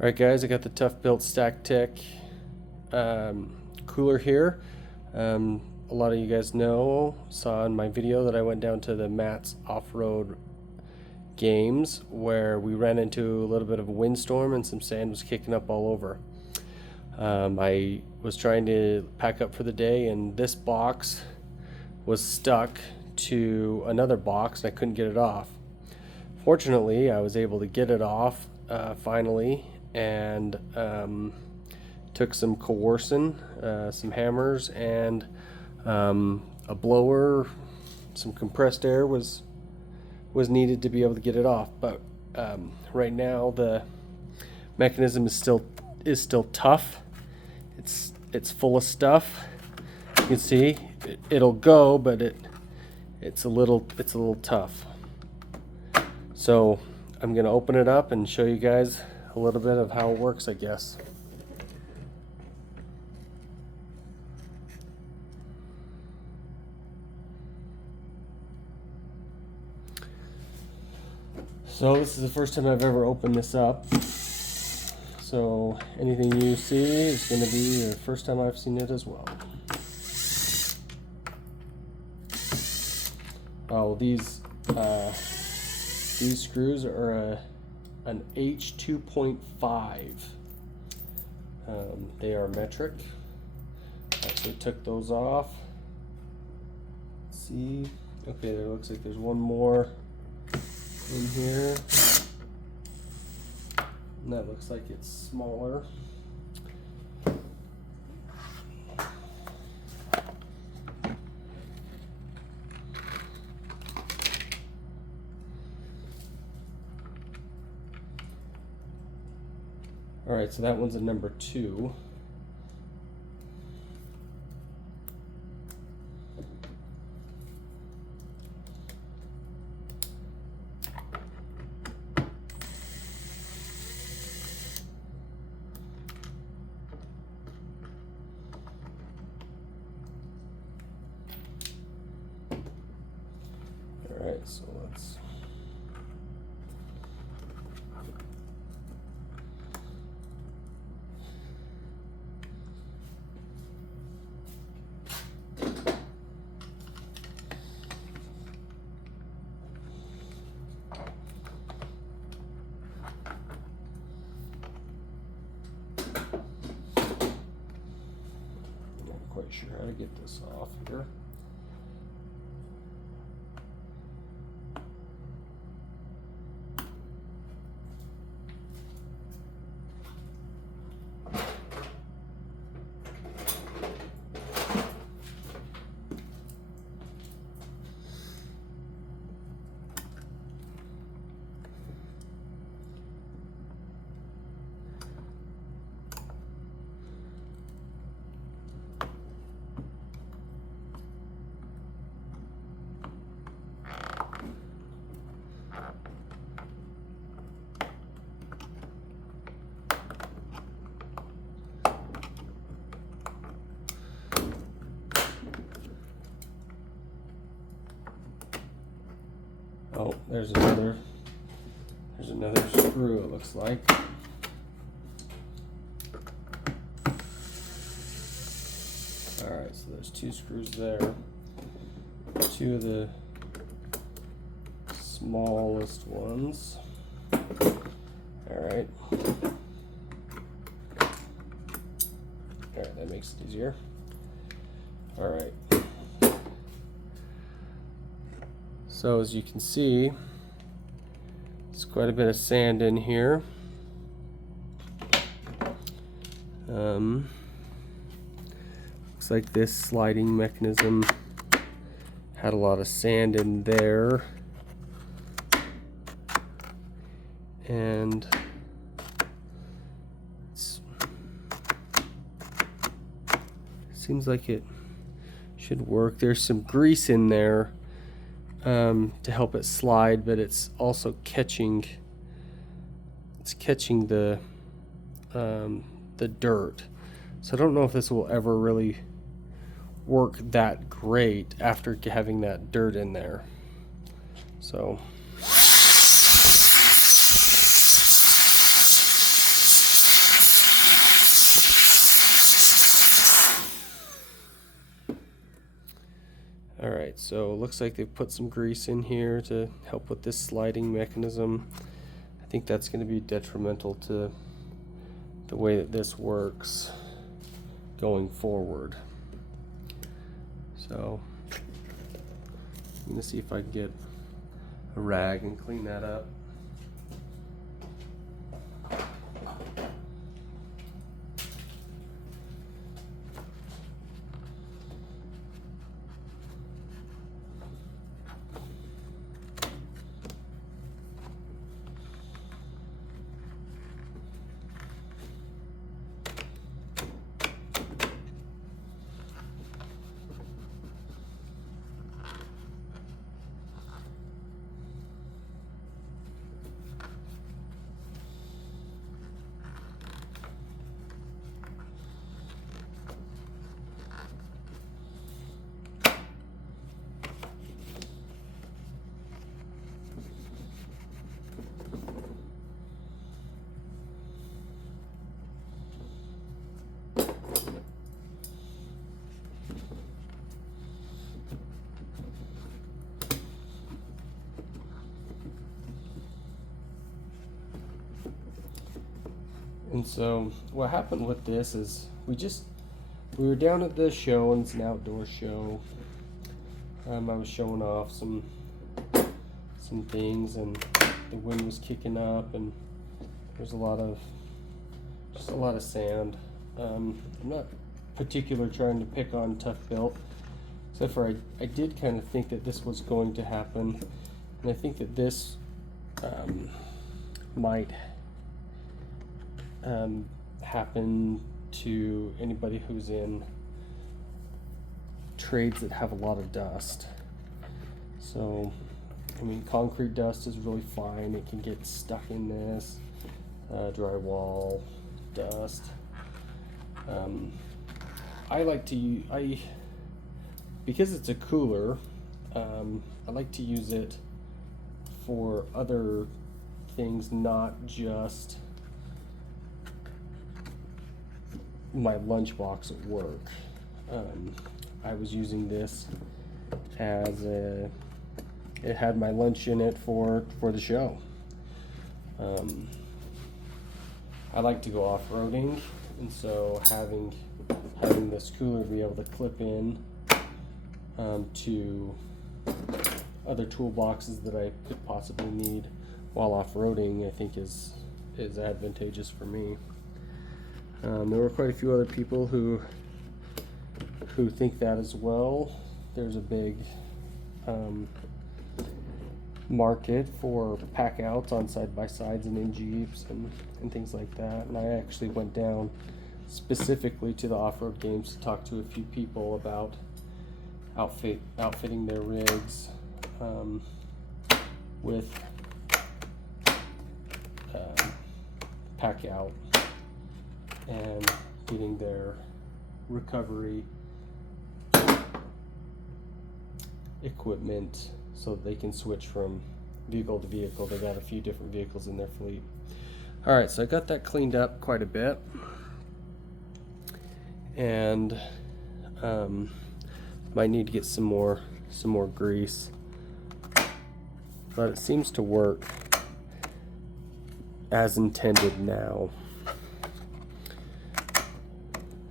Alright guys, I got the Toughbuilt Stacktech cooler here. A lot of you guys saw in my video that I went down to the Matt's off-road games where we ran into a little bit of a windstorm and some sand was kicking up all over. I was trying to pack up for the day and this box was stuck to another box and I couldn't get it off. Fortunately, I was able to get it off finally, and took some coercion, some hammers, and a blower, some compressed air was needed to be able to get it off. But right now the mechanism is still tough. It's full of stuff. You can see it'll go, but it's a little tough. So I'm gonna open it up and show you guys a little bit of how it works, I guess. So this is the first time I've ever opened this up. So anything you see is going to be the first time I've seen it as well. Oh, these screws are an H2.5. They are metric. Actually took those off. Let's see. Okay, there looks like there's one more in here. And that looks like it's smaller. Alright, so that one's a number 2. Alright, so let's quite sure how to get this off here. Oh, there's another screw, it looks like. Alright, so there's 2 screws there. 2 of the smallest ones. Alright. Alright, that makes it easier. Alright. So as you can see, there's quite a bit of sand in here. Looks like this sliding mechanism had a lot of sand in there. And seems like it should work. There's some grease in there to help it slide, but it's also catching the dirt. So I don't know if this will ever really work that great after having that dirt in there. So Alright, so it looks like they've put some grease in here to help with this sliding mechanism. I think that's going to be detrimental to the way that this works going forward. So I'm going to see if I can get a rag and clean that up. And so what happened with this is we were down at the show, and it's an outdoor show. I was showing off some things, and the wind was kicking up, and there's a lot of sand. I'm not particularly trying to pick on Toughbuilt, except for I did kind of think that this was going to happen, and I think that this might happen to anybody who's in trades that have a lot of dust. So, I mean, concrete dust is really fine. It can get stuck in this drywall dust. I like to use, because it's a cooler, I like to use it for other things, not just my lunchbox at work. I was using this as it had my lunch in it for the show. I like to go off-roading, and so having this cooler be able to clip in to other toolboxes that I could possibly need while off-roading, I think is advantageous for me. There were quite a few other people who think that as well. There's a big market for pack outs on side-by-sides and in Jeeps and things like that. And I actually went down specifically to the off-road games to talk to a few people about outfitting their rigs with pack out and getting their recovery equipment so that they can switch from vehicle to vehicle. They got a few different vehicles in their fleet. Alright, so I got that cleaned up quite a bit, and might need to get some more grease, but it seems to work as intended now.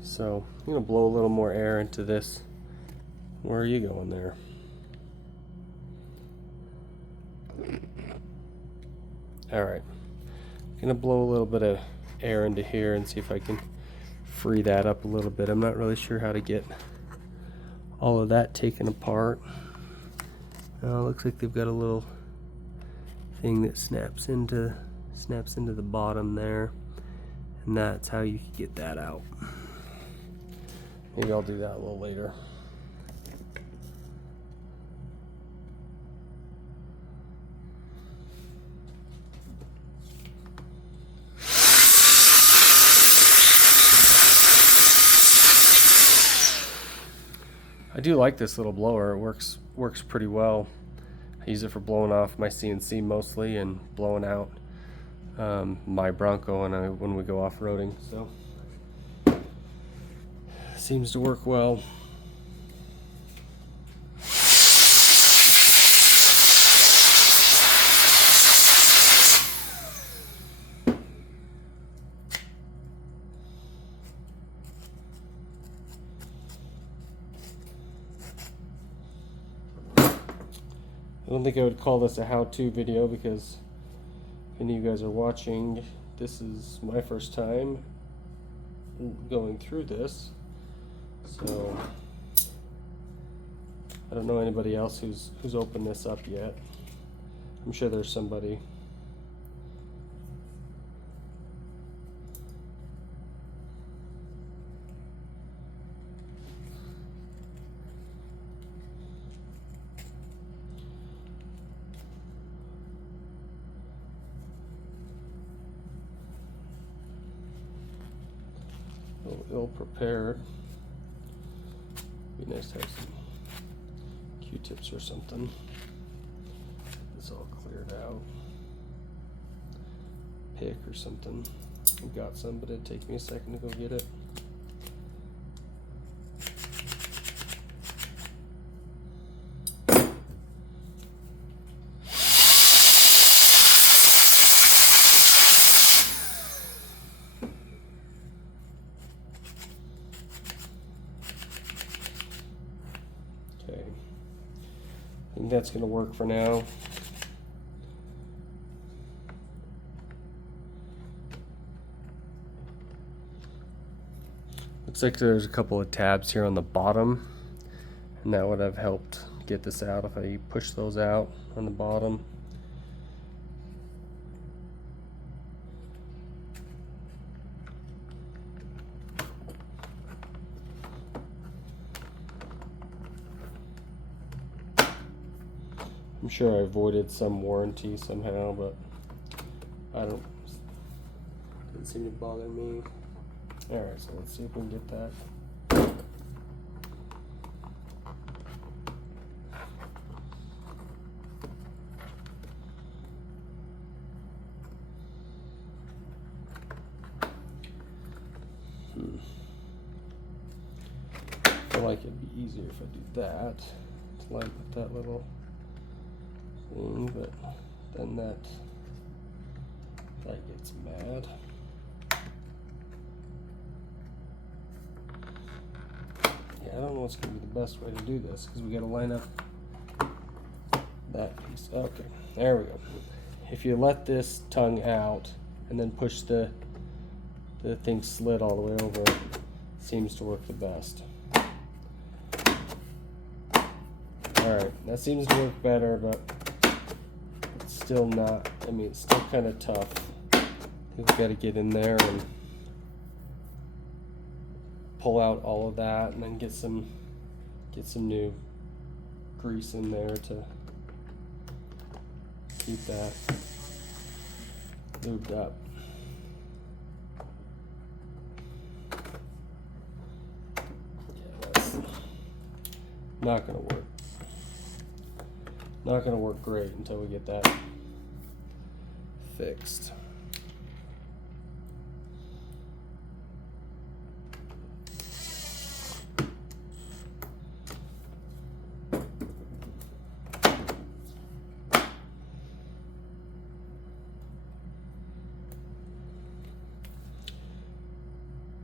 So I'm gonna blow a little more air into this. Where are you going there? Alright, I'm gonna blow a little bit of air into here and see if I can free that up a little bit. I'm not really sure how to get all of that taken apart. Looks like they've got a little thing that snaps into the bottom there, and that's how you can get that out. Maybe I'll do that a little later. I do like this little blower. It works pretty well. I use it for blowing off my CNC mostly, and blowing out my Bronco when we go off-roading. So seems to work well. I don't think I would call this a how-to video because if any of you guys are watching, this is my first time going through this, so I don't know anybody else who's opened this up yet. I'm sure there's somebody. A little ill-prepared. Be nice to have some Q-tips or something. Get this all cleared out. Pick or something. I've got some, but it'd take me a second to go get it. Okay, I think that's going to work for now. Looks like there's a couple of tabs here on the bottom, and that would have helped get this out if I push those out on the bottom. I'm sure I avoided some warranty somehow, but doesn't seem to bother me. Alright, so let's see if we can get that. I feel like it'd be easier if I do that, to line up that little thing, but then that gets mad. Yeah, I don't know what's going to be the best way to do this, because we got to line up that piece. Okay, there we go. If you let this tongue out and then push the thing slit all the way over, it seems to work the best. Alright, that seems to work better, but it's still not, I mean, it's still kind of tough. I think we got to get in there and pull out all of that, and then get some new grease in there to keep that lubed up. Yeah, that's not gonna work. Not gonna work great until we get that fixed.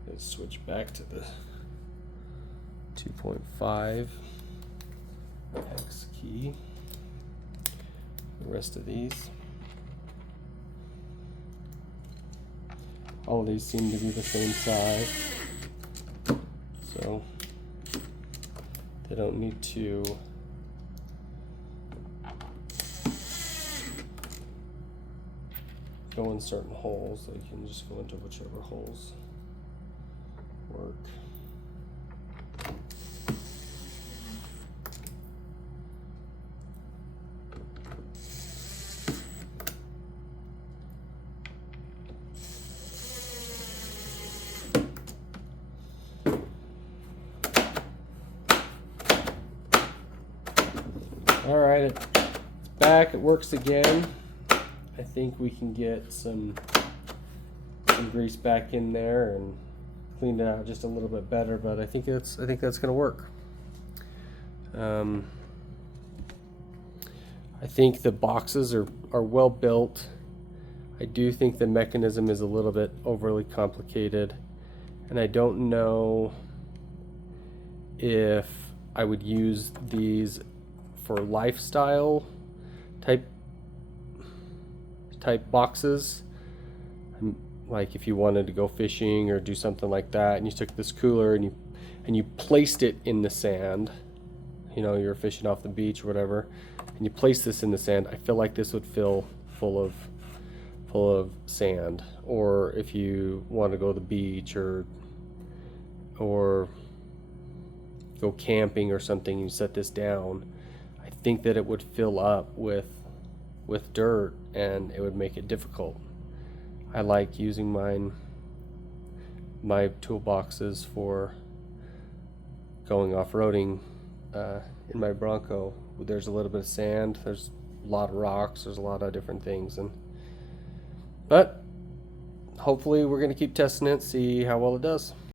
Let's switch back to the 2.5 X key. The rest of these. All of these seem to be the same size, so they don't need to go in certain holes. They can just go into whichever holes work. All right, it's back. It works again. I think we can get some grease back in there and clean it out just a little bit better. But I think that's going to work. I think the boxes are well built. I do think the mechanism is a little bit overly complicated, and I don't know if I would use these for lifestyle type boxes. Like if you wanted to go fishing or do something like that, and you took this cooler and you placed it in the sand. You know, you're fishing off the beach or whatever, and you place this in the sand. I feel like this would fill full of sand. Or if you want to go to the beach or go camping or something, you set this down. I think that it would fill up with dirt and it would make it difficult. I like using my toolboxes for going off-roading in my Bronco. There's a little bit of sand, there's a lot of rocks, there's a lot of different things, but hopefully we're going to keep testing it, see how well it does.